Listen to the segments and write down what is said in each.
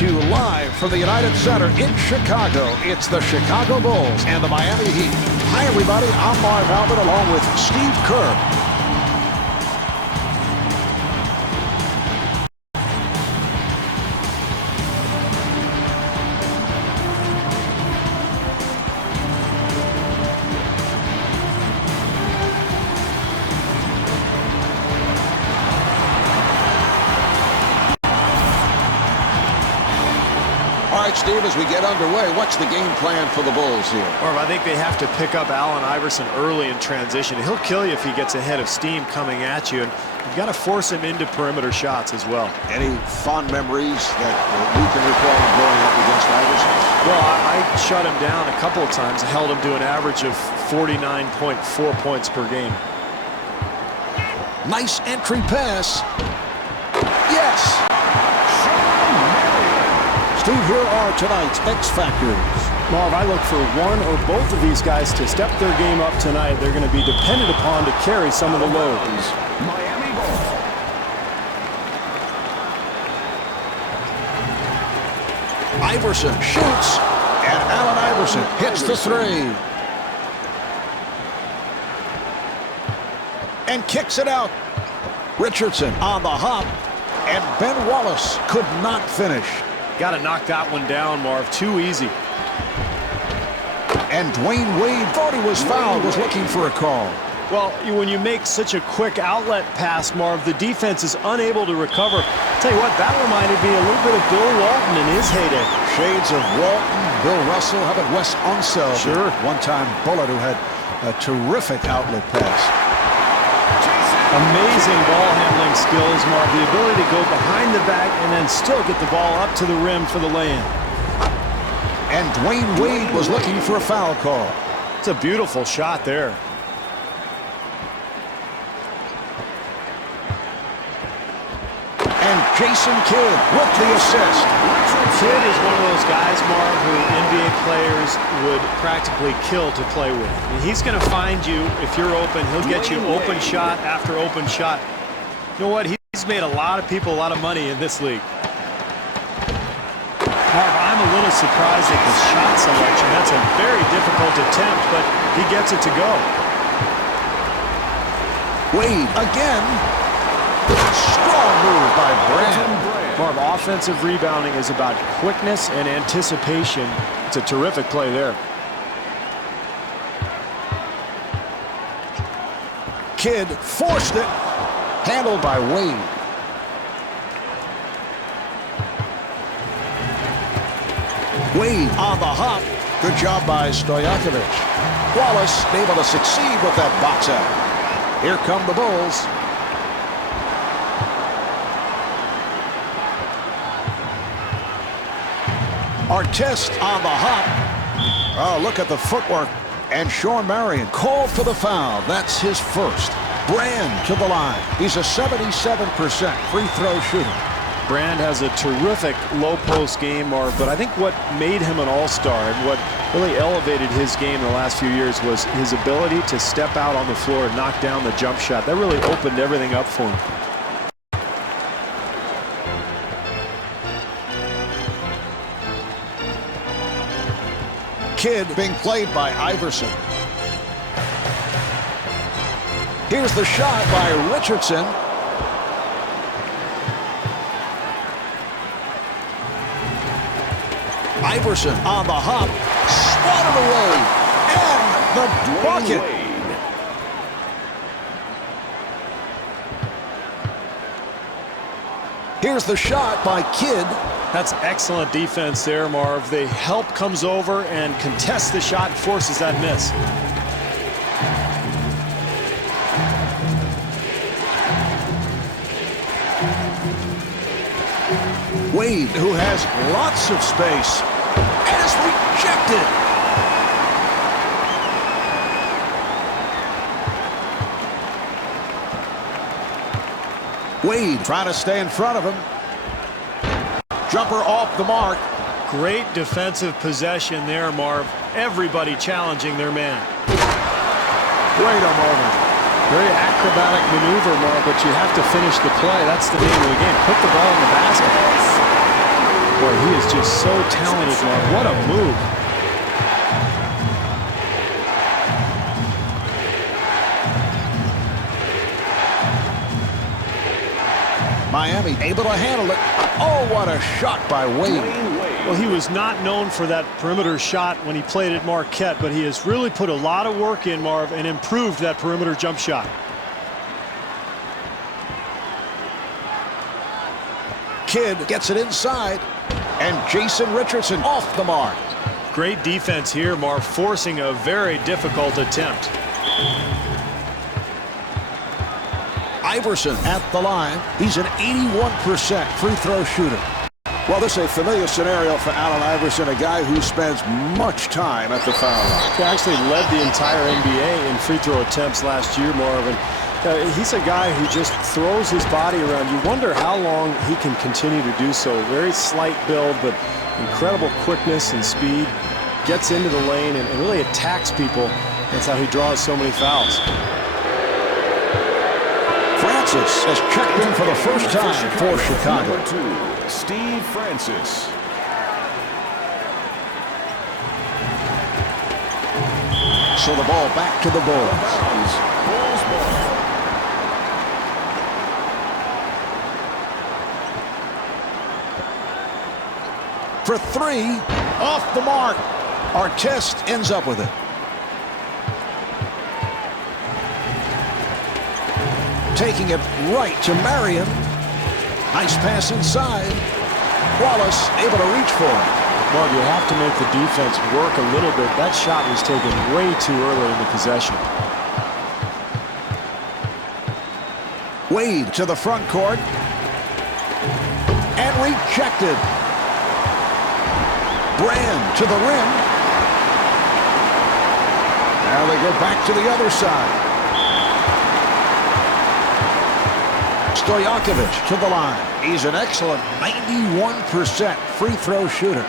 to you live from the United Center in Chicago. It's the Chicago Bulls and the Miami Heat. Hi, everybody. I'm Marv Albert along with Steve Kerr. All right, Steve, as we get underway, what's the game plan for the Bulls here? Marv, I think they have to pick up Allen Iverson early in transition. He'll kill you if he gets ahead of steam coming at you, and you've got to force him into perimeter shots as well. Any fond memories that you can recall growing up against Iverson? Well, I shut him down a couple of times. I held him to an average of 49.4 points per game. Nice entry pass. Yes! Steve, here are tonight's X Factors. Marv, I look for one or both of these guys to step their game up tonight. They're going to be dependent upon to carry some of the loads. Miami ball. Iverson shoots, and Allen Iverson hits the three. And kicks it out. Richardson on the hop, and Ben Wallace could not finish. Got to knock that one down, Marv. Too easy. And Dwayne Wade thought he was fouled, was looking for a call. Well, when you make such a quick outlet pass, Marv, the defense is unable to recover. Tell you what, that reminded me a little bit of Bill Walton in his heyday. Shades of Walton, Bill Russell, how about Wes Unseld? Sure. One-time Bullet who had a terrific outlet pass. Amazing ball handling skills, Marv. The ability to go behind the back and then still get the ball up to the rim for the lay-in. And Dwayne Wade was looking for a foul call. It's a beautiful shot there. And Jason Kidd with the assist. Kidd is one of those guys, Marv, who NBA players would practically kill to play with. And he's going to find you if you're open. He'll get you open shot after open shot. You know what? He's made a lot of people a lot of money in this league. Marv, I'm a little surprised at the shot selection. That's a very difficult attempt, but he gets it to go. Wade again. Strong move by Brand. Marv, offensive rebounding is about quickness and anticipation. It's a terrific play there. Kidd forced it. Handled by Wade. Wade on the hop. Good job by Stojakovic. Wallace able to succeed with that box out. Here come the Bulls. Artest on the hop. Oh, look at the footwork. And Sean Marion called for the foul. That's his first. Brand to the line. He's a 77% free throw shooter. Brand has a terrific low post game, Marv, but I think what made him an all-star and what really elevated his game in the last few years was his ability to step out on the floor and knock down the jump shot. That really opened everything up for him. Kidd being played by Iverson. Here's the shot by Richardson. Iverson on the hop. Swatted away. And the bucket. Here's the shot by Kidd. That's excellent defense there, Marv. The help comes over and contests the shot and forces that miss. Wade, who has lots of space, and is rejected. Wade trying to stay in front of him. Jumper off the mark. Great defensive possession there, Marv. Everybody challenging their man. Wait a moment. Very acrobatic maneuver, Marv, but you have to finish the play. That's the name of the game. Put the ball in the basket. Boy, He is just so talented, Mark. What a move. Miami able to handle it. Oh, what a shot by Wade. Well, he was not known for that perimeter shot when he played at Marquette, but he has really put a lot of work in, Marv, and improved that perimeter jump shot. Kidd gets it inside, and Jason Richardson off the mark. Great defense here, Marv, forcing a very difficult attempt. Iverson at the line. He's an 81% free throw shooter. Well, this is a familiar scenario for Allen Iverson, a guy who spends much time at the foul line. He actually led the entire NBA in free throw attempts last year, Marvin. He's a guy who just throws his body around. You wonder how long he can continue to do so. Very slight build, but incredible quickness and speed. Gets into the lane and really attacks people. That's how he draws so many fouls. Francis has checked in for the first time for Chicago. Number 2, Steve Francis. So the ball back to the Bulls. Bulls ball. For three, off the mark. Artest ends up with it. Taking it right to Marion. Nice pass inside. Wallace able to reach for it. Mark, you have to make the defense work a little bit. That shot was taken way too early in the possession. Wade to the front court. And rejected. Brand to the rim. Now they go back to the other side. Stojakovic to the line. He's an excellent 91% free throw shooter.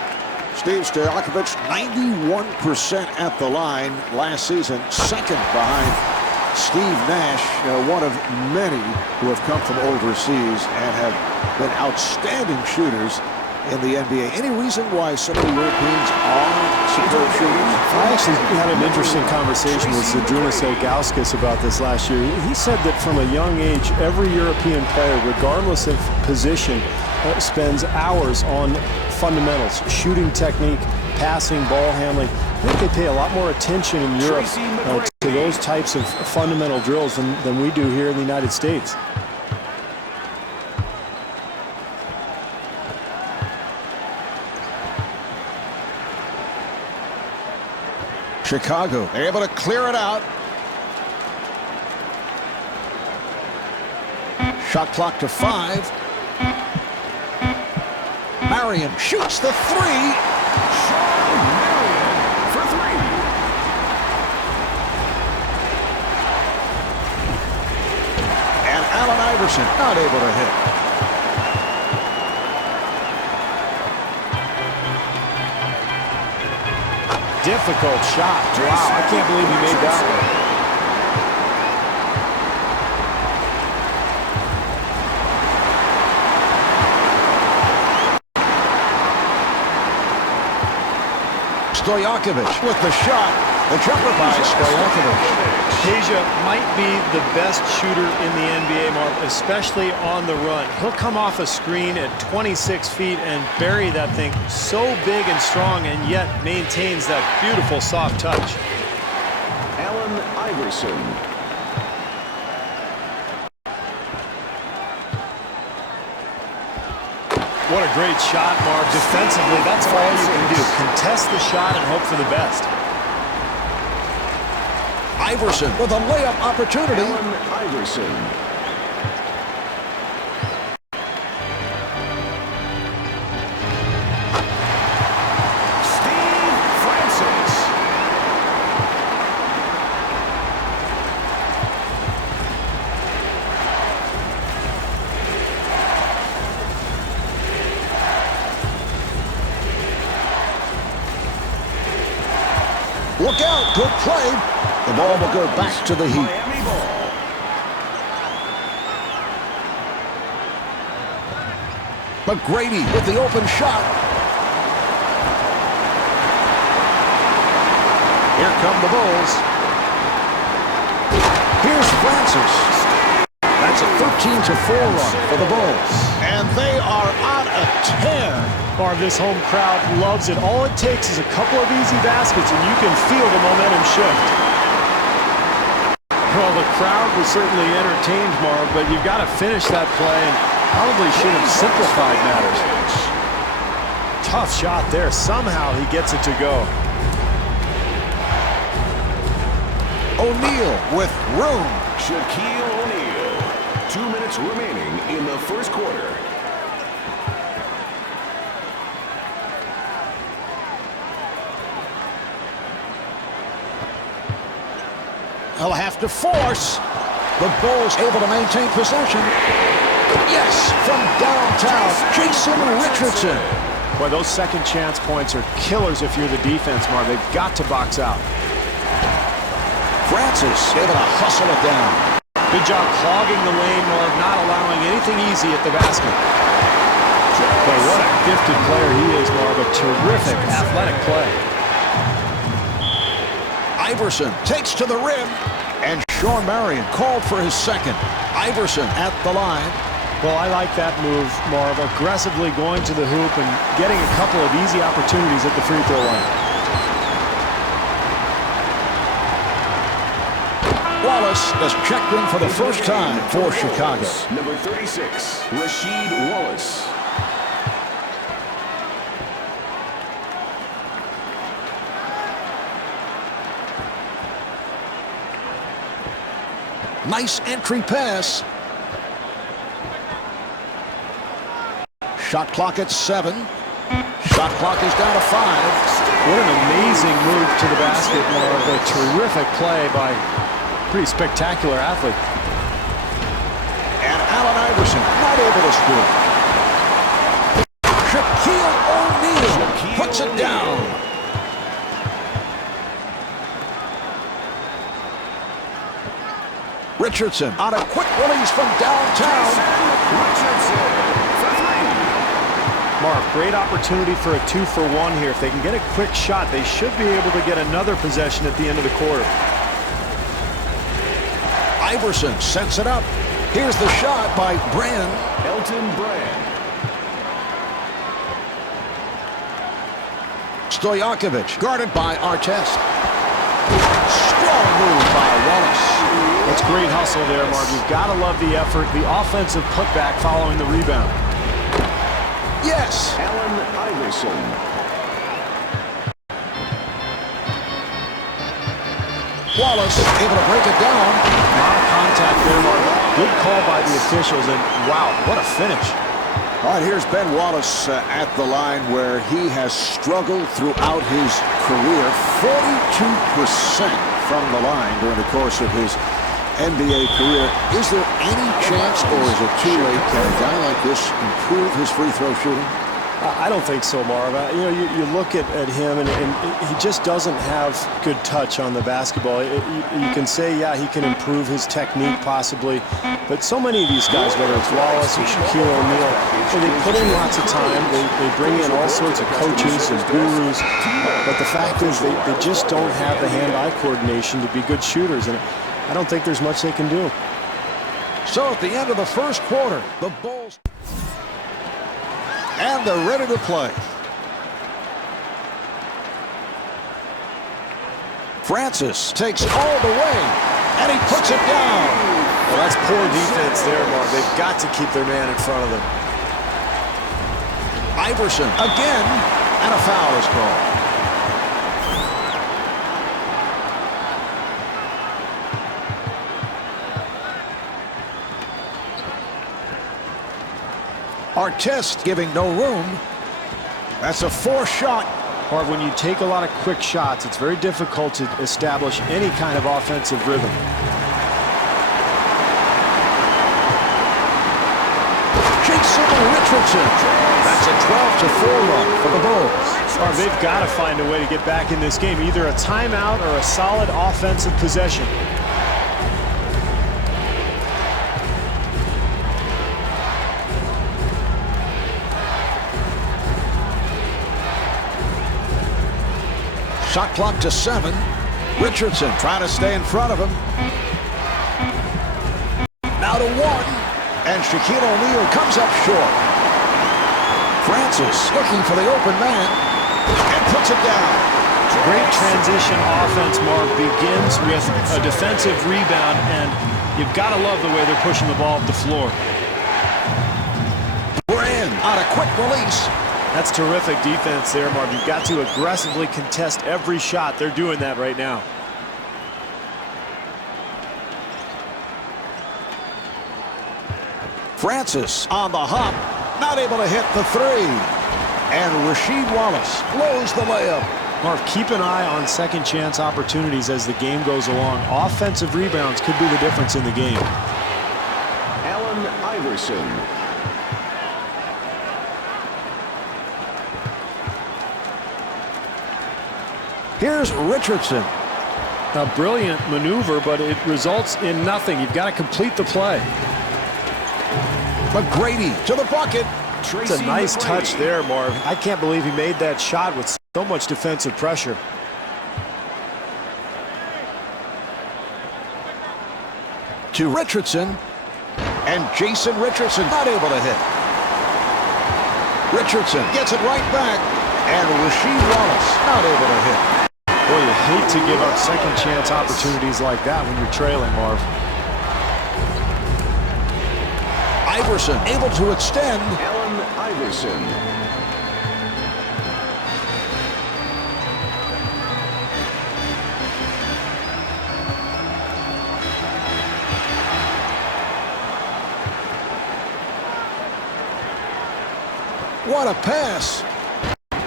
Steve Stojakovic, 91% at the line last season, second behind Steve Nash, one of many who have come from overseas and have been outstanding shooters in the NBA. Any reason why some of the Europeans are superb shooters? I actually had an interesting conversation with Zydrunas Ilgauskas about this last year. He said that from a young age, every European player, regardless of position, spends hours on fundamentals, shooting technique, passing, ball handling. I think they pay a lot more attention in Europe to those types of fundamental drills than we do here in the United States. Chicago able to clear it out. Shot clock to 5. Marion shoots the 3. Marion for 3. And Allen Iverson not able to hit. Difficult shot. Wow, I can't believe he made that one. Stojakovic with the shot. The jumper by Stojakovic. Peja might be the best shooter in the NBA, Mark, especially on the run. He'll come off a screen at 26 feet and bury that thing so big and strong, and yet maintains that beautiful soft touch. Allen Iverson. What a great shot, Mark. Defensively, that's all you can do. Contest the shot and hope for the best. Iverson with a layup opportunity. Allen Iverson. Steve Francis. Look out, good play. The ball will go back to the Heat. Miami ball. McGrady with the open shot. Here come the Bulls. Here's Francis. That's a 13-4 run for the Bulls. And they are on a tear. Marv, this home crowd loves it. All it takes is a couple of easy baskets, and you can feel the momentum shift. Well, the crowd was certainly entertained, Marv, but you've got to finish that play, and probably should have simplified matters. Tough shot there. Somehow he gets it to go. O'Neal with room. Shaquille O'Neal. 2 minutes remaining in the first quarter. He'll have to force. The Bulls able to maintain possession. Yes, from downtown, Jason Richardson. Boy, those second chance points are killers if you're the defense, Marv. They've got to box out. Francis able to hustle it down. Good job clogging the lane, Marv, not allowing anything easy at the basket. Boy, what a gifted player he is, Marv. A terrific athletic play. Iverson takes to the rim, and Sean Marion called for his second. Iverson at the line. Well, I like that move, Marv, aggressively going to the hoop and getting a couple of easy opportunities at the free throw line. Wallace has checked in for the first time for Chicago. Number 36, Rasheed Wallace. Nice entry pass. Shot clock at 7. Shot clock is down to 5. What an amazing move to the basket, Marv. A terrific play by a pretty spectacular athlete. And Allen Iverson not able to score. Shaquille O'Neal puts it down. Richardson on a quick release from downtown. Mark, great opportunity for a 2-for-1 here. If they can get a quick shot, they should be able to get another possession at the end of the quarter. Iverson sets it up. Here's the shot by Brand. Elton Brand. Stojakovic guarded by Artest. Strong move by Wallace. That's great hustle there, Mark. You've got to love the effort, the offensive putback following the rebound. Yes. Allen Iverson. Wallace able to break it down. A lot of contact there, Mark. Good call by the officials, and wow, what a finish. All right, here's Ben Wallace at the line where he has struggled throughout his career. 42% from the line during the course of his NBA career. Is there any chance, or is it too late? Can a guy like this improve his free throw shooting? I don't think so, Marv. You look at him, and he just doesn't have good touch on the basketball. You can say, yeah, he can improve his technique possibly, but so many of these guys, whether it's Wallace or Shaquille O'Neal, they put in lots of time. They bring in all sorts of coaches and gurus, but the fact is they just don't have the hand-eye coordination to be good shooters, and I don't think there's much they can do. So at the end of the first quarter, the Bulls, and they're ready to play. Francis takes all the way, and he puts it down. Well, that's poor defense there, Mark. They've got to keep their man in front of them. Iverson again, and a foul is called. Artest giving no room. That's a forced shot. Marv, when you take a lot of quick shots, it's very difficult to establish any kind of offensive rhythm. Jason Richardson. That's a 12-4 run for the Bulls. Marv, they've got to find a way to get back in this game, either a timeout or a solid offensive possession. Shot clock to 7. Richardson trying to stay in front of him. Now to one. And Shaquille O'Neal comes up short. Francis looking for the open man and puts it down. Great transition offense, Mark, begins with a defensive rebound, and you've got to love the way they're pushing the ball up the floor. Brand on a quick release. That's terrific defense there, Mark. You've got to aggressively contest every shot. They're doing that right now. Francis on the hop, not able to hit the three. And Rasheed Wallace blows the layup. Mark, keep an eye on second chance opportunities as the game goes along. Offensive rebounds could be the difference in the game. Allen Iverson. Here's Richardson. A brilliant maneuver, but it results in nothing. You've got to complete the play. McGrady to the bucket. It's a nice touch there, Marv. I can't believe he made that shot with so much defensive pressure. To Richardson. And Jason Richardson not able to hit. Richardson gets it right back. And Rasheed Wallace not able to hit. Boy, you hate to give up second chance opportunities like that when you're trailing, Marv. Iverson able to extend. Allen Iverson. What a pass.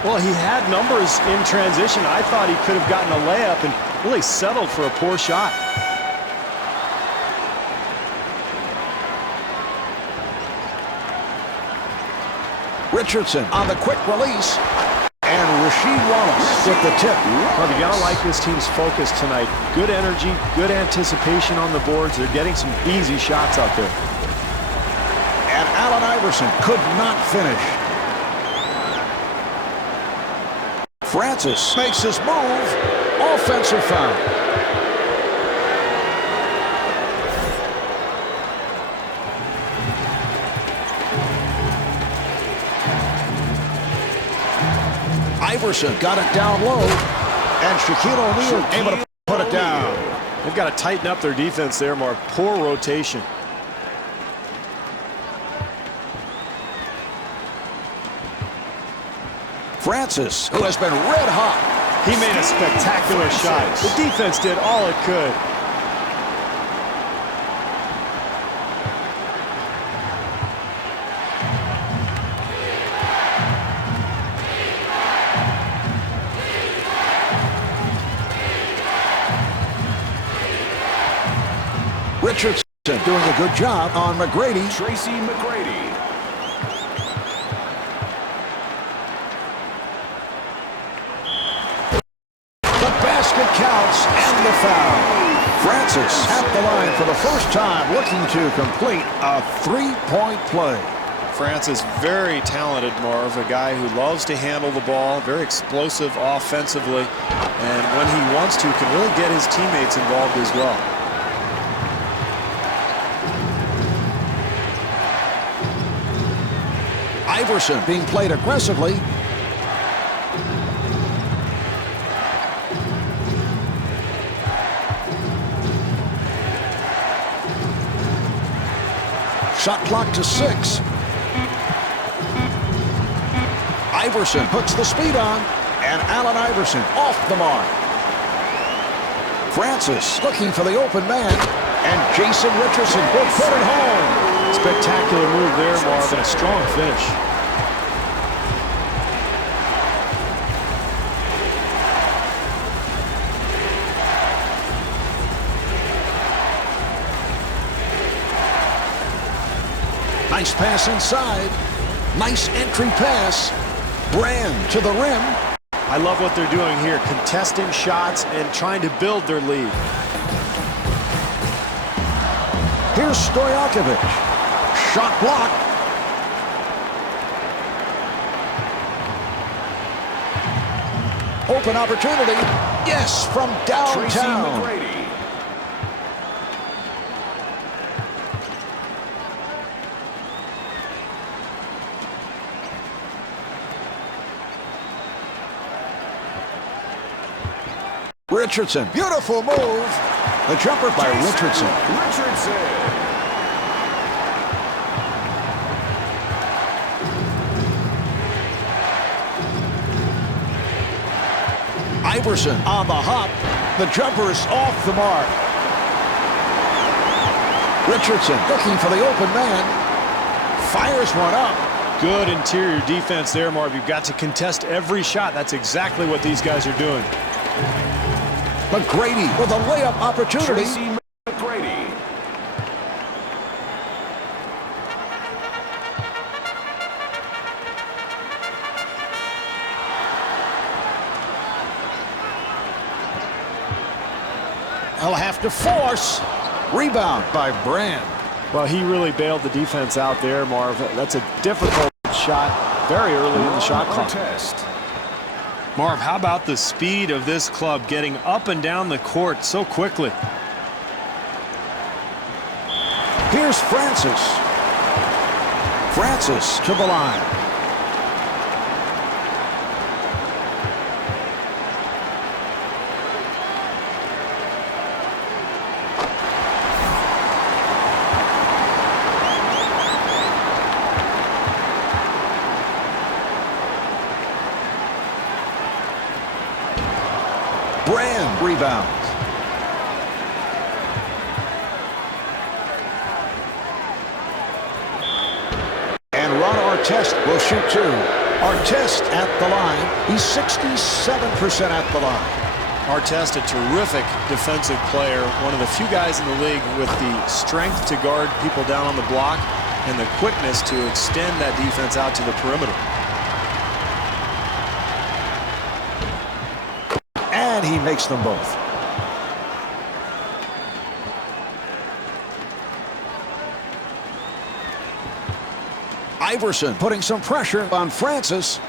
Well, he had numbers in transition. I thought he could have gotten a layup and really settled for a poor shot. Richardson on the quick release. And Rasheed Wallace with the tip. Well, you gotta like this team's focus tonight. Good energy, good anticipation on the boards. They're getting some easy shots out there. And Allen Iverson could not finish. Francis makes his move. Offensive foul. Iverson got it down low. And Shaquille O'Neal able to put it down. They've got to tighten up their defense there, Mark. Poor rotation. Francis, who has been red hot. He made a spectacular shot. The defense did all it could. Richardson doing a good job on McGrady. Tracy McGrady. The basket counts and the foul. Francis at the line for the first time, looking to complete a three-point play. Francis, very talented, Marv, a guy who loves to handle the ball, very explosive offensively, and when he wants to, can really get his teammates involved as well. Iverson being played aggressively. Shot clock to 6. Iverson puts the speed on, and Allen Iverson off the mark. Francis looking for the open man, and Jason Richardson will put it home. Spectacular move there, Marv, and a strong finish. Nice pass inside. Nice entry pass. Brand to the rim. I love what they're doing here, contesting shots and trying to build their lead. Here's Stojakovic. Shot blocked. Open opportunity. Yes, from downtown. Richardson, beautiful move. The jumper by Richardson. Iverson on the hop. The jumper is off the mark. Richardson looking for the open man. Fires one up. Good interior defense there, Marv. You've got to contest every shot. That's exactly what these guys are doing. McGrady with a layup opportunity. He'll have to force. Rebound by Brand. Well, he really bailed the defense out there, Marv. That's a difficult shot very early in the shot clock. Marv, how about the speed of this club getting up and down the court so quickly? Here's Francis. Francis to the line. Brand rebounds. And Ron Artest will shoot two. Artest at the line. He's 67% at the line. Artest, a terrific defensive player. One of the few guys in the league with the strength to guard people down on the block and the quickness to extend that defense out to the perimeter. And he makes them both. Iverson putting some pressure on Francis.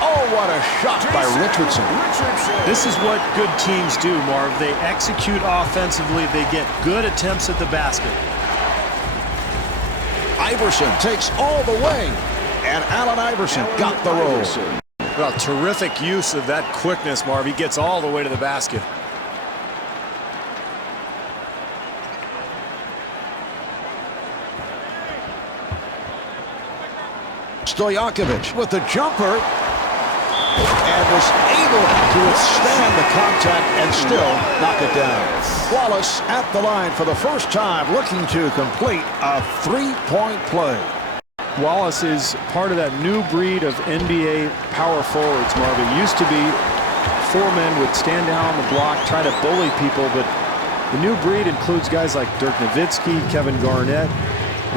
Oh, what a shot by Richardson. This is what good teams do, Marv. They execute offensively. They get good attempts at the basket. Iverson takes all the way, and Allen Iverson got the roll. Well, terrific use of that quickness, Marv. He gets all the way to the basket. Stojakovic with the jumper, and was able to withstand the contact and still knock it down. Wallace at the line for the first time, looking to complete a three-point play. Wallace is part of that new breed of NBA power forwards, Marv. It used to be four men would stand down on the block, try to bully people, but the new breed includes guys like Dirk Nowitzki, Kevin Garnett.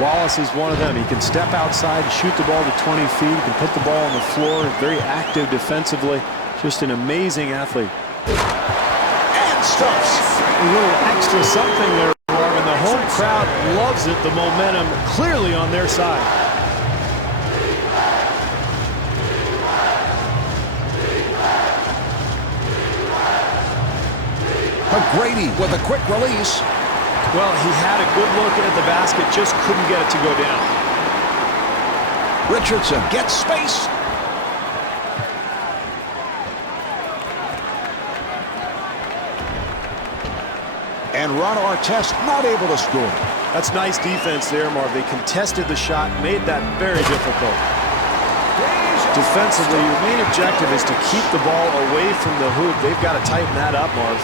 Wallace is one of them. He can step outside, shoot the ball to 20 feet. He can put the ball on the floor. Very active defensively. Just an amazing athlete. And stops. A little extra something there, Marvin. The home crowd loves it. The momentum clearly on their side. McGrady with a quick release. Well, he had a good look at the basket, just couldn't get it to go down. Richardson gets space. And Ron Artest not able to score. That's nice defense there, Marv. They contested the shot, made that very difficult. Defensively, your main objective is to keep the ball away from the hoop. They've got to tighten that up, Marv.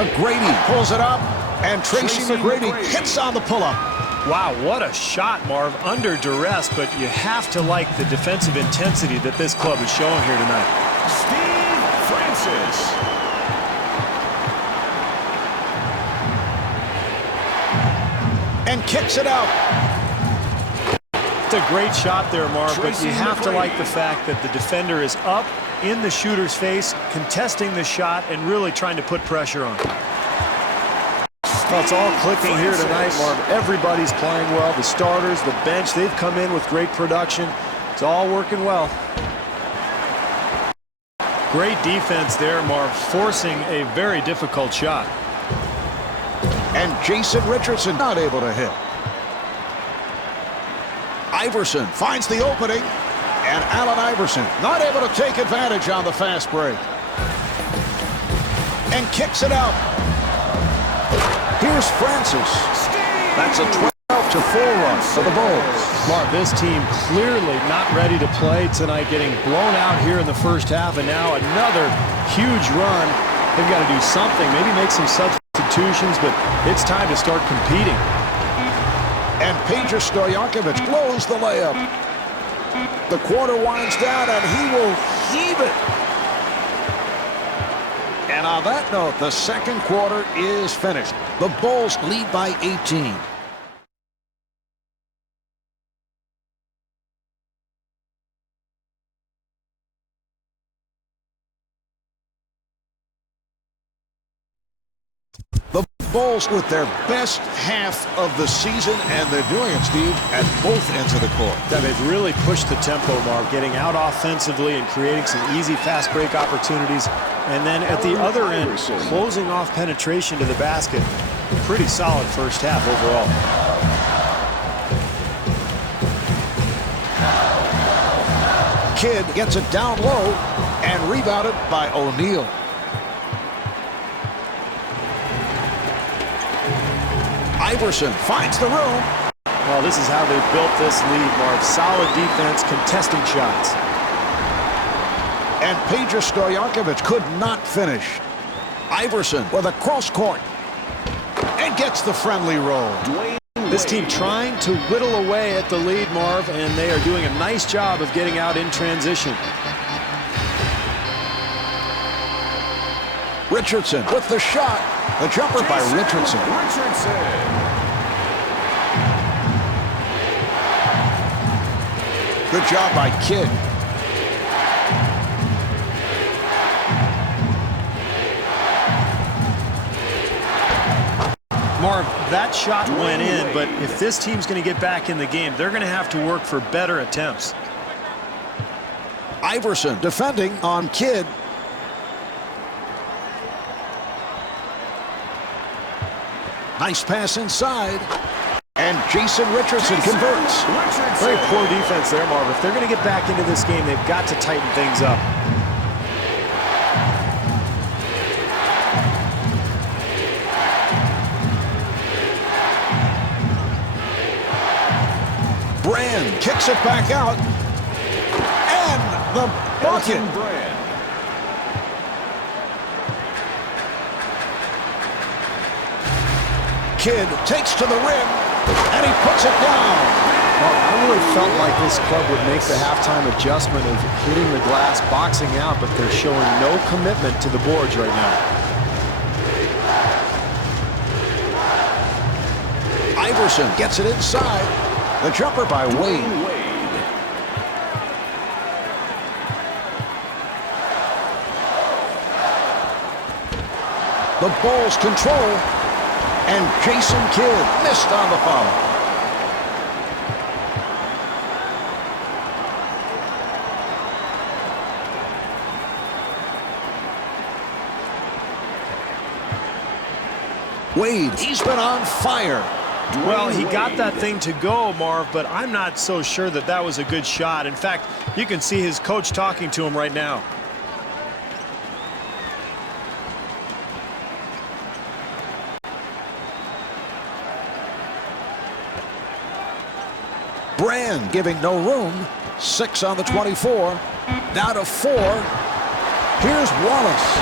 McGrady pulls it up, and Tracy McGrady hits on the pull-up. Wow, what a shot, Marv. Under duress, but you have to like the defensive intensity that this club is showing here tonight. Steve Francis. And kicks it out. It's a great shot there, Marv, but you have to like the fact that the defender is up in the shooter's face, contesting the shot, and really trying to put pressure on. Well, it's all clicking here tonight, Marv. Everybody's playing well. The starters, the bench, they've come in with great production. It's all working well. Great defense there, Marv, forcing a very difficult shot. And Jason Richardson not able to hit. Iverson finds the opening, and Allen Iverson not able to take advantage on the fast break. And kicks it out. Here's Francis. That's a 12-4 run for the Bulls. Mark, this team clearly not ready to play tonight, getting blown out here in the first half, and now another huge run. They've got to do something, maybe make some substitutions, but it's time to start competing. And Peja Stojakovic blows the layup. The quarter winds down, and he will heave it. And on that note, the second quarter is finished. The Bulls lead by 18. The Bulls with their best half of the season, and they're doing it, Steve, at both ends of the court. Yeah, they've really pushed the tempo, Mark, getting out offensively and creating some easy fast break opportunities. And then at the other end, closing off penetration to the basket. Pretty solid first half overall. Kidd gets it down low and rebounded by O'Neal. Iverson finds the room. Well, this is how they built this lead, Mark. Solid defense, contesting shots. And Peja Stojakovic could not finish. Iverson with a cross court. And gets the friendly roll. This team trying to whittle away at the lead, Marv, and they are doing a nice job of getting out in transition. Richardson with the shot. The jumper by Richardson. Good job by Kidd. Marv, that shot went in, but if this team's going to get back in the game, they're going to have to work for better attempts. Iverson defending on Kidd. Nice pass inside. And Jason Richardson converts. Very poor defense there, Marv. If they're going to get back into this game, they've got to tighten things up. Brand kicks it back out. And the bucket. Kidd takes to the rim, and he puts it down. Well, I really felt like this club would make the halftime adjustment of hitting the glass, boxing out, but they're showing no commitment to the boards right now. Iverson gets it inside. The jumper by Wade. The Bulls control. And Jason Kidd missed on the foul. Wade, he's been on fire. Well, he got that thing to go, Marv, but I'm not so sure that that was a good shot. In fact, you can see his coach talking to him right now. Brand giving no room. 6 on the 24. Down to 4. Here's Wallace.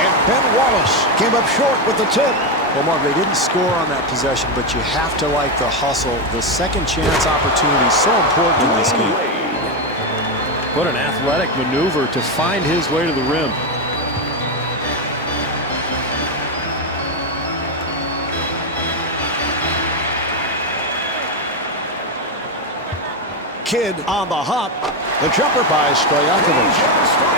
And Ben Wallace came up short with the tip. Well, Mark, they didn't score on that possession, but you have to like the hustle. The second chance opportunity is so important in this game. What an athletic maneuver to find his way to the rim. Kid on the hop. The jumper by Stojakovic.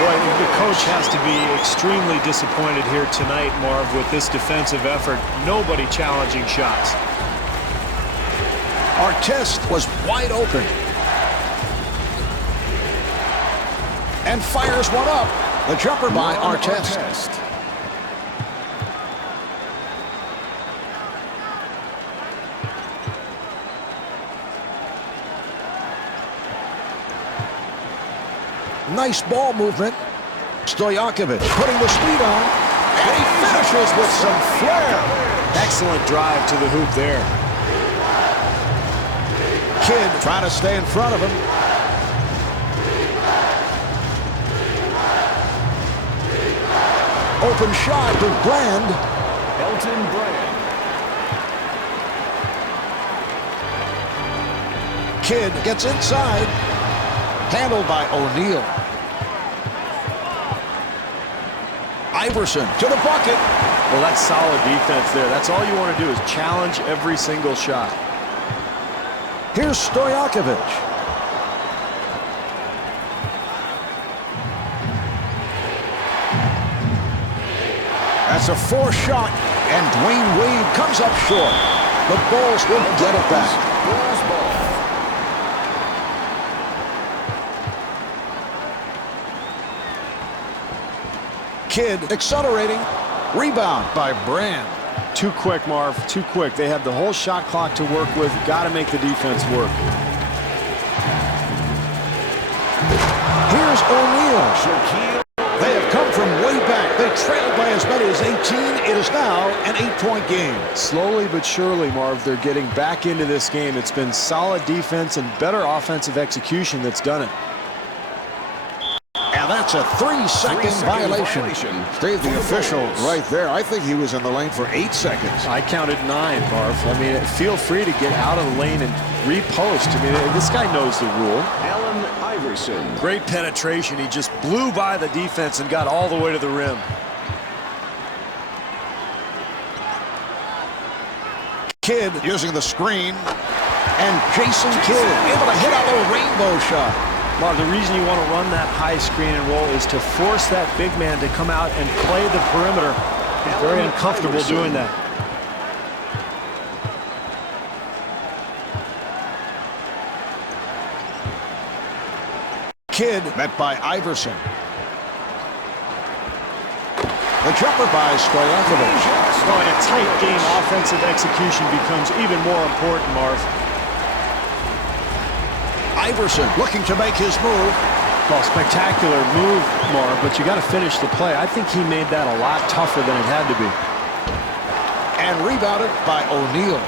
Boy, the coach has to be extremely disappointed here tonight, Marv, with this defensive effort. Nobody challenging shots. Artest was wide open. And fires one up. The jumper by Artest. Nice ball movement. Stojakovic putting the speed on. And he finishes with some flair. Excellent drive to the hoop there. Kid trying to stay in front of him. Open shot to Brand. Elton Brand. Kid gets inside. Handled by O'Neal. Iverson to the bucket. Well, that's solid defense there. That's all you want to do is challenge every single shot. Here's Stojakovic. That's a forced shot, and Dwayne Wade comes up short. The Bulls will get it back. Bulls ball. Kid accelerating. Rebound by Brand. Too quick, Marv. Too quick. They have the whole shot clock to work with. Got to make the defense work. Here's O'Neal. They have come from way back. They trailed by as many as 18. It is now an 8-point game. Slowly but surely, Marv, they're getting back into this game. It's been solid defense and better offensive execution that's done it. And that's a 3-second violation. Steve, the official right there. I think he was in the lane for 8 seconds. I counted 9, Marv. I mean, feel free to get out of the lane and repost. I mean, this guy knows the rule. Allen Iverson. Great penetration. He just blew by the defense and got all the way to the rim. Kidd using the screen. And Jason Kidd able to hit out a rainbow shot. Marv, the reason you want to run that high screen and roll is to force that big man to come out and play the perimeter. He's very uncomfortable doing that. Kidd met by Iverson. The jumper by Stojakovic. Well, in a tight game, offensive execution becomes even more important, Marv. Iverson looking to make his move. Well, spectacular move, Marv, but you got to finish the play. I think he made that a lot tougher than it had to be. And rebounded by O'Neal.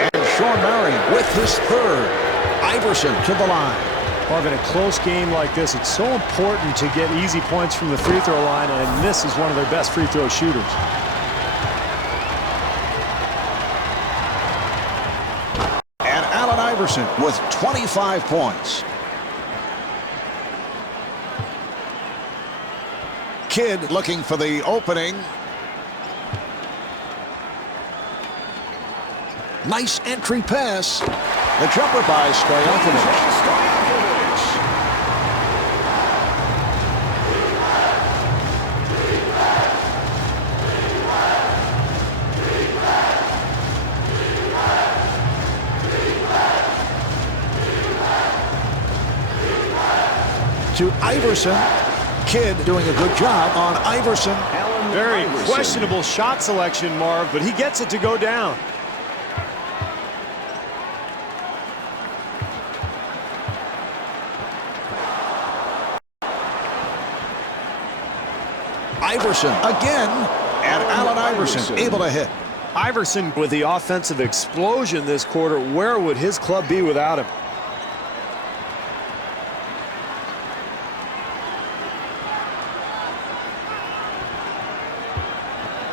And Sean Marion with his third. Iverson to the line. Marv, in a close game like this, it's so important to get easy points from the free throw line, and this is one of their best free throw shooters. Iverson with 25 points. Kidd looking for the opening. Nice entry pass. The jumper by Stojakovic. To Iverson. Kidd doing a good job on Iverson. Very questionable shot selection, Marv, but he gets it to go down. Iverson again, and Allen Iverson able to hit. Iverson with the offensive explosion this quarter. Where would his club be without him?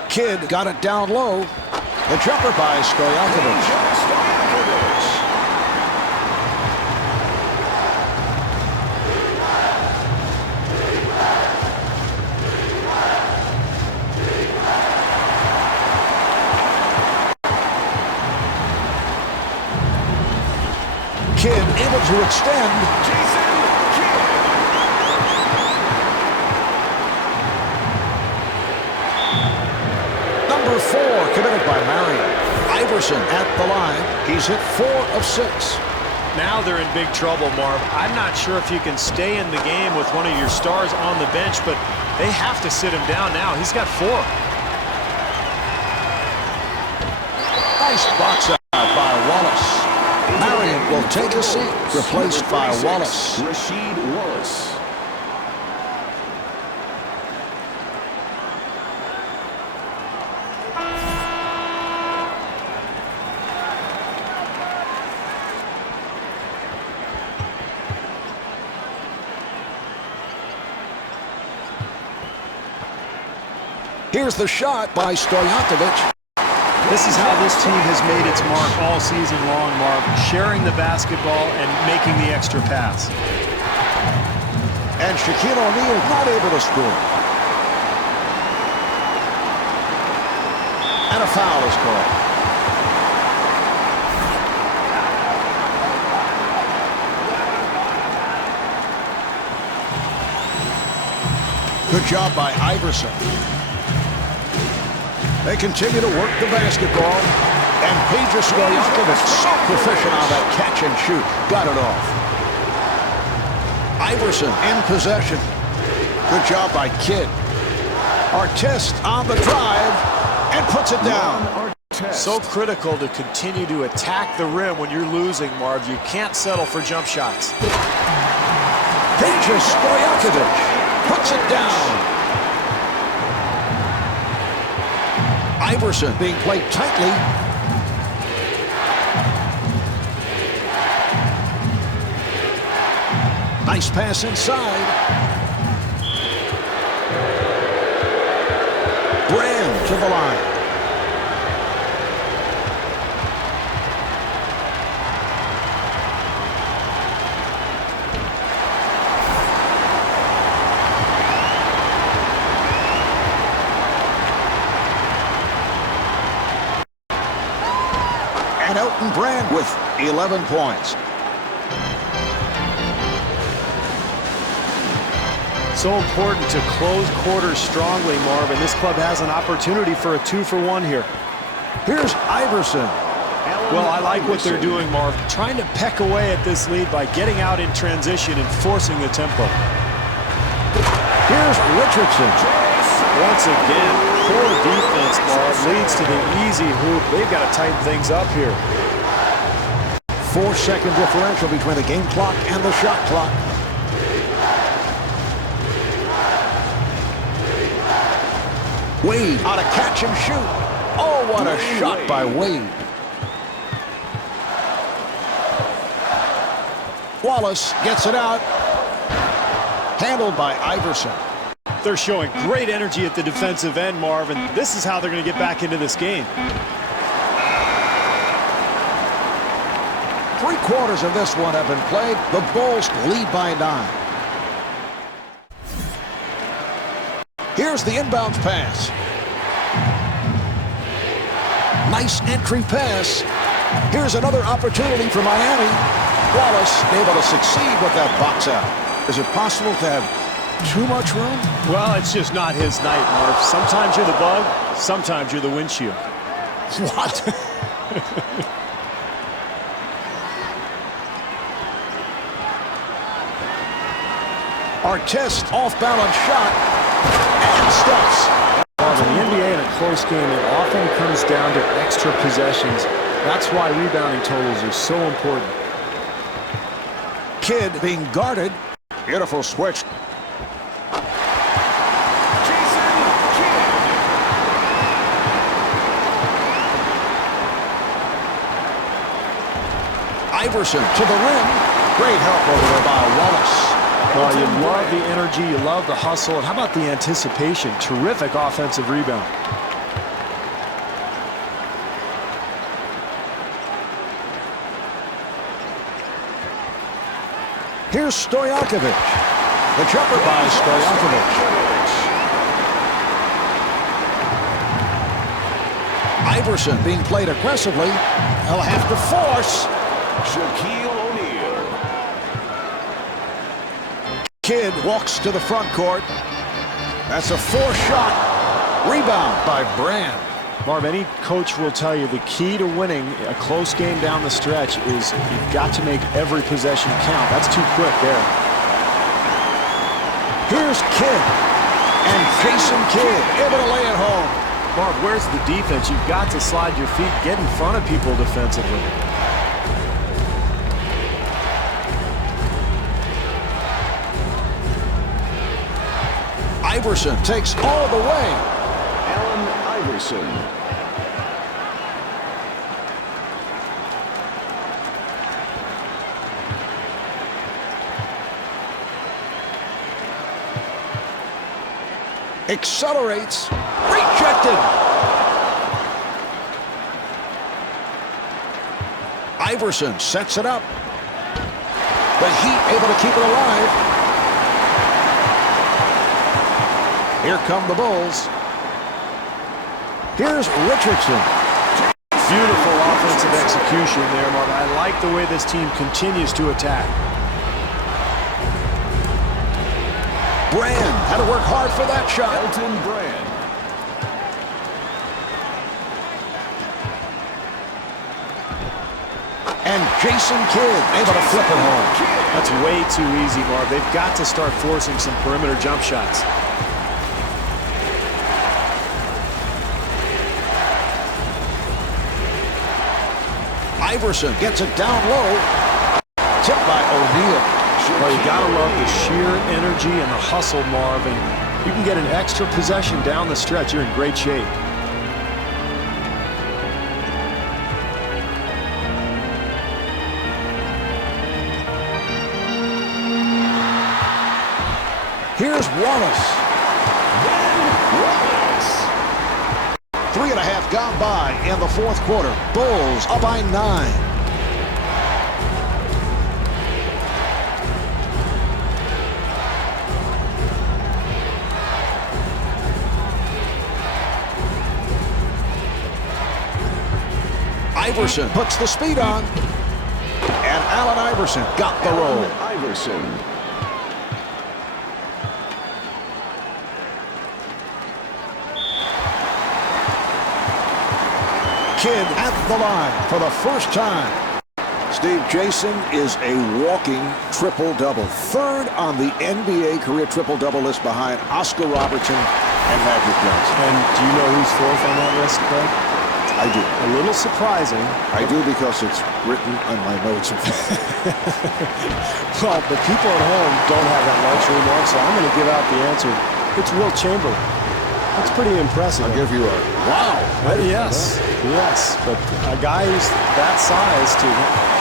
Kidd got it down low. The jumper by Stojakovic. Kidd able to extend. Number 4 committed by Marion. Iverson at the line. He's hit 4 of 6. Now they're in big trouble, Marv. I'm not sure if you can stay in the game with one of your stars on the bench, but they have to sit him down now. He's got 4. Nice box out by Wallace. Marion will take a seat, replaced by Wallace. Rasheed Wallace. Here's the shot by Stojakovic. This is how this team has made its mark all season long, Marv. Sharing the basketball and making the extra pass. And Shaquille O'Neal not able to score. And a foul is called. Good job by Iverson. They continue to work the basketball. And Peja Stojakovic, so proficient on that catch and shoot. Got it off. Iverson in possession. Good job by Kidd. Artest on the drive and puts it down. So critical to continue to attack the rim when you're losing, Marv. You can't settle for jump shots. Peja Stojakovic puts it down. Iverson being played tightly. Nice pass inside. Brand to the line. And Elton Brand with 11 points. So important to close quarters strongly, Marv, and this club has an opportunity for a 2-for-1 here. Here's Iverson. Well, I like what they're doing, Marv. Trying to peck away at this lead by getting out in transition and forcing the tempo. Here's Richardson. Once again, poor defense, Marv, leads to the easy hoop. They've got to tighten things up here. 4-second differential between the game clock and the shot clock. Wade on a catch and shoot. Oh, what a shot by Wade. Wallace gets it out. Handled by Iverson. They're showing great energy at the defensive end, Marv, and this is how they're going to get back into this game. 3/4 of this one have been played. The Bulls lead by 9. Here's the inbounds pass. Nice entry pass. Here's another opportunity for Miami. Wallace able to succeed with that box out. Is it possible to have too much room? Well, it's just not his night, Marv. Sometimes you're the bug, sometimes you're the windshield. What? Artest off-balance shot and stuffs. In the NBA in a close game, it often comes down to extra possessions. That's why rebounding totals are so important. Kidd being guarded. Beautiful switch. Iverson to the rim. Great help over there by Wallace. Well, you love the energy, you love the hustle, and how about the anticipation? Terrific offensive rebound. Here's Stojakovic. The jumper by Stojakovic. Iverson being played aggressively. He'll have to force. Shaquille O'Neal. Kidd walks to the front court. That's a four-shot rebound by Brand. Marv, any coach will tell you the key to winning a close game down the stretch is you've got to make every possession count. That's too quick there. Here's Kidd. And Jason Kidd able to lay it home. Marv, where's the defense? You've got to slide your feet, get in front of people defensively. Iverson takes all the way. Allen Iverson. Accelerates. Rejected. Iverson sets it up. The Heat able to keep it alive. Here come the Bulls. Here's Richardson. Beautiful offensive execution there, Marv. I like the way this team continues to attack. Brand had to work hard for that shot. Elton Brand. And Jason Kidd able to flip it home. That's way too easy, Marv. They've got to start forcing some perimeter jump shots. Iverson gets it down low. Tipped by O'Neal. Well, you got to love the sheer energy and the hustle, Marv. And you can get an extra possession down the stretch. You're in great shape. Here's Wallace. 3.5 gone by in the fourth quarter. Bulls up by 9. Iverson puts the speed on. And Allen Iverson got the roll. Iverson. Kidd at the line for the first time. Steve, Jason is a walking triple-double. Third on the NBA career triple-double list behind Oscar Robertson and Magic Johnson. And do you know who's fourth on that list, Craig? I do. A little surprising. I do because it's written on my notes. Well, the people at home don't have that luxury, Mark, so I'm going to give out the answer. It's Wilt Chamberlain. That's pretty impressive. I'll give you a wow. Yes, yes. But a guy who's that size to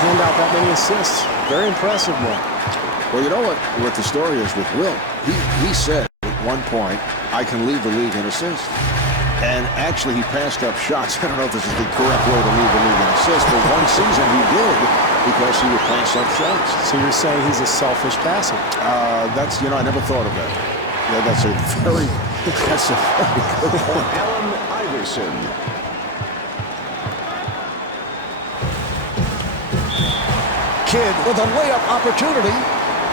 hand out that many assists, very impressive, Mark. Well, you know what the story is with Wilt? He said at one point, I can lead the league in assists. And actually, he passed up shots. I don't know if this is the correct way to lead the league in assists, but one season he did because he would pass up shots. So you're saying he's a selfish passer? That's, I never thought of that. Yeah, that's a very good point. Allen Iverson. Kidd with a layup opportunity.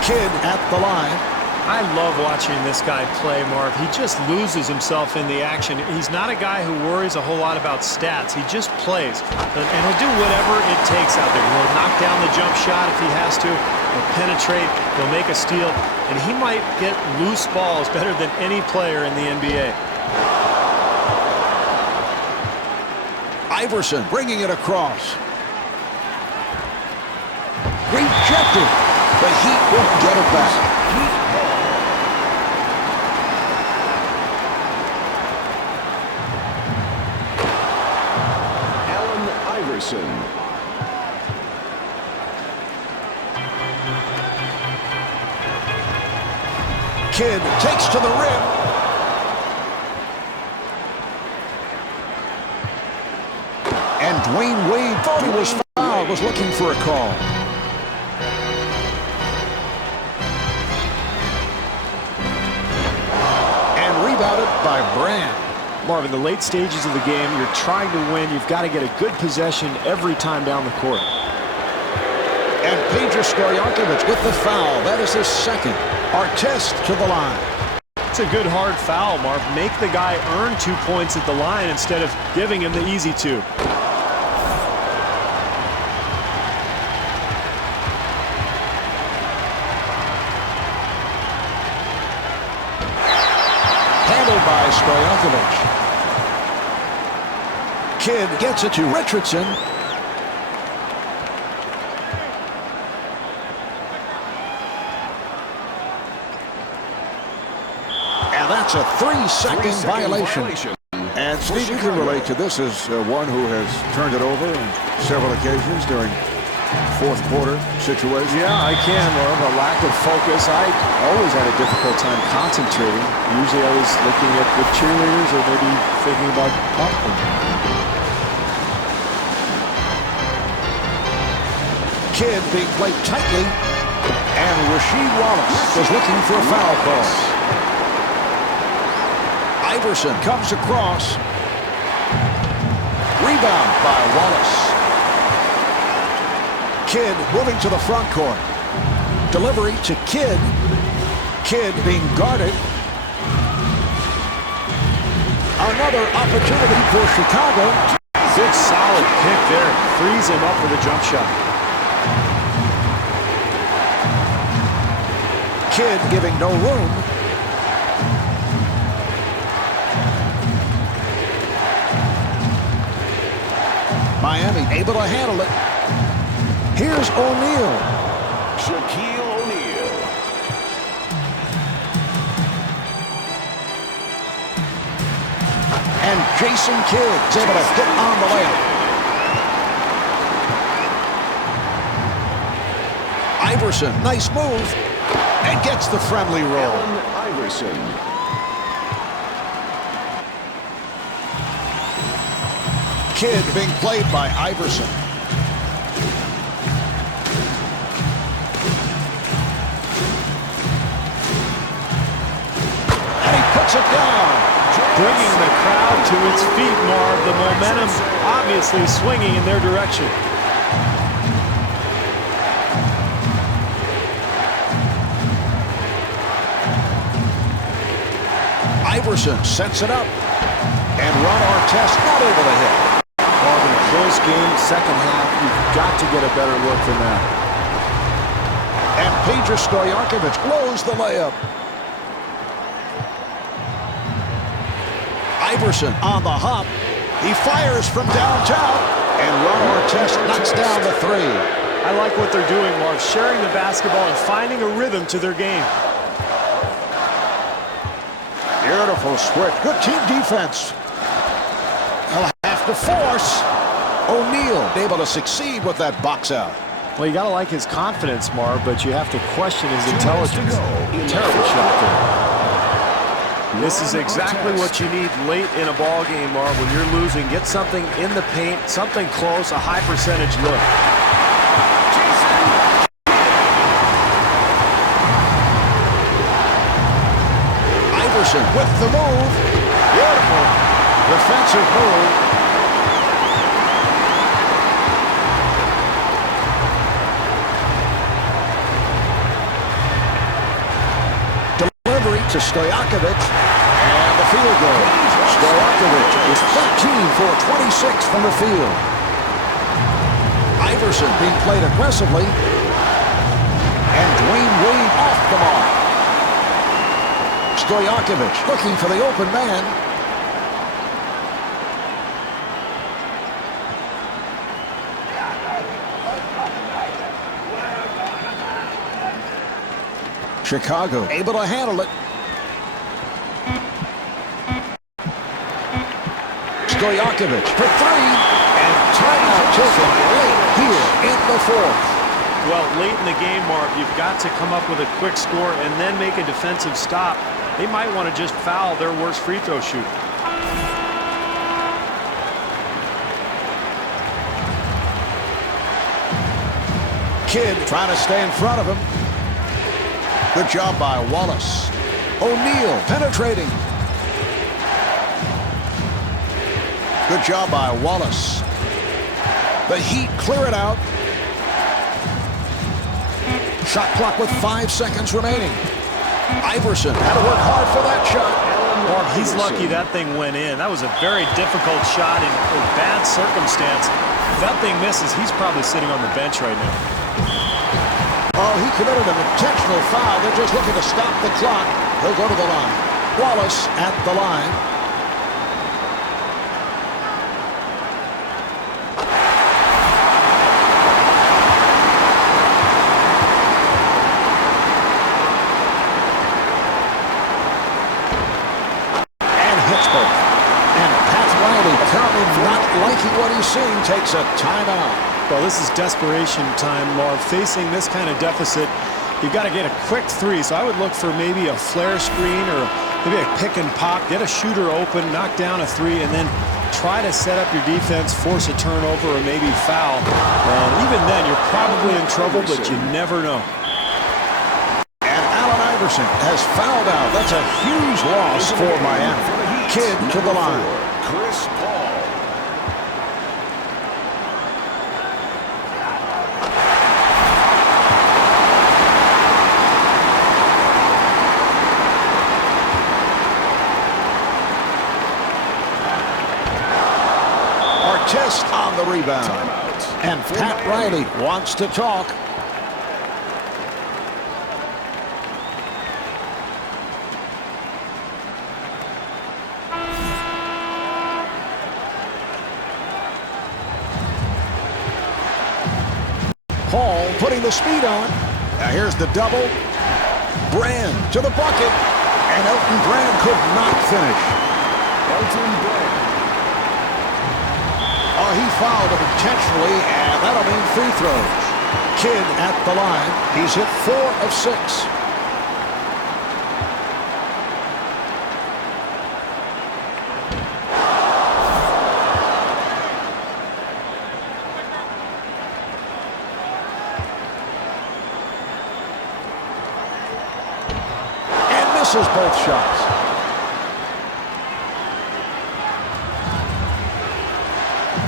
Kidd at the line. I love watching this guy play, Marv. He just loses himself in the action. He's not a guy who worries a whole lot about stats. He just plays. And he'll do whatever it takes out there. He'll knock down the jump shot if he has to. He'll penetrate. He'll make a steal. And he might get loose balls better than any player in the NBA. Iverson bringing it across. Rejected. The Heat will get it back. Iverson. Kidd takes to the rim. And Dwayne Wade thought he was fouled, was looking for a call. And rebounded by Brand. Marvin, the late stages of the game, you're trying to win. You've got to get a good possession every time down the court. And Peja Stojakovic with the foul. That is his second. Artest to the line. It's a good hard foul, Marv. Make the guy earn 2 points at the line instead of giving him the easy 2. Handled by Stojakovic. Kidd gets it to Richardson. And that's a 3-second violation. And Steve, you can relate to this as one who has turned it over on several occasions during fourth quarter situations. Yeah, I can, Marv. A lack of focus. I always had a difficult time concentrating. Usually I was looking at the cheerleaders or maybe thinking about popcorn. Kidd being played tightly, and Rasheed Wallace was looking for a foul call. Iverson comes across. Rebound by Wallace. Kidd moving to the front court. Delivery to Kidd. Kidd being guarded. Another opportunity for Chicago. Good solid pick there. Frees him up with a jump shot. Kidd giving no room. Miami able to handle it. Here's O'Neal. Shaquille O'Neal. And Jason Kidd is able to hit on the layup. Iverson, nice move. And gets the friendly roll. Allen Iverson. Kidd being played by Iverson. And he puts it down. Bringing the crowd to its feet, Marv. The momentum obviously swinging in their direction. Iverson sets it up. And Ron Artest not able to hit. Marv, in a close game, second half, you've got to get a better look than that. And Peja Stojakovic blows the layup. Iverson on the hop. He fires from downtown. And Ron Artest knocks down the three. I like what they're doing, Marv. Sharing the basketball and finding a rhythm to their game. Beautiful switch. Good team defense. They'll have to force. O'Neal able to succeed with that box out. Well, you got to like his confidence, Marv, but you have to question his intelligence. Terrible shot there. This is exactly what you need late in a ball game, Marv. When you're losing, get something in the paint, something close, a high percentage look. Iverson with the move. Beautiful defensive move. Delivery to Stojakovic. And the field goal. Stojakovic is 13 for 26 from the field. Iverson being played aggressively. And Dwayne Wade off the mark. Stojakovic looking for the open man. Chicago able to handle it. Stojakovic for three. And timeout taken late here in the fourth. Well, late in the game, Mark, you've got to come up with a quick score and then make a defensive stop. They might want to just foul their worst free throw shooter. Kidd trying to stay in front of him. Good job by Wallace. O'Neal penetrating. Good job by Wallace. The Heat clear it out. Shot clock with 5 seconds remaining. Iverson had to work hard for that shot. Marv, he's lucky that thing went in. That was a very difficult shot in a bad circumstance. If that thing misses, he's probably sitting on the bench right now. Oh, he committed an intentional foul. They're just looking to stop the clock. He'll go to the line. Wallace at the line. Apparently not liking what he's seeing, takes a timeout. Well, this is desperation time, Marv. Facing this kind of deficit, you've got to get a quick three. So I would look for maybe a flare screen or maybe a pick and pop, get a shooter open, knock down a three, and then try to set up your defense, force a turnover, or maybe foul. And even then, you're probably in trouble, but you never know. And Allen Iverson has fouled out. That's a huge loss for Miami. Kidd to the line. Chris Paul. Artest on the rebound. And Pat Riley wants to talk. Paul putting the speed on. Now here's the double. Brand to the bucket. And Elton Brand could not finish. Elton Brand. Oh, he fouled him intentionally, and that'll mean free throws. Kidd at the line. He's hit 4 of 6. Misses both shots.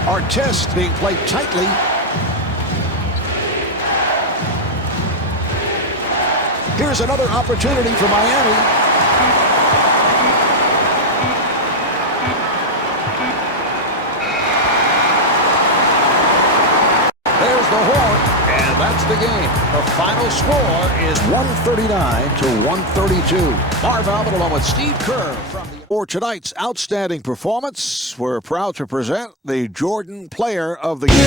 Artest being played tightly. Here's another opportunity for Miami. There's the horn, and that's the game. The final score is 139 to 132. Marv Albert along with Steve Kerr for tonight's outstanding performance. We're proud to present the Jordan Player of the Year.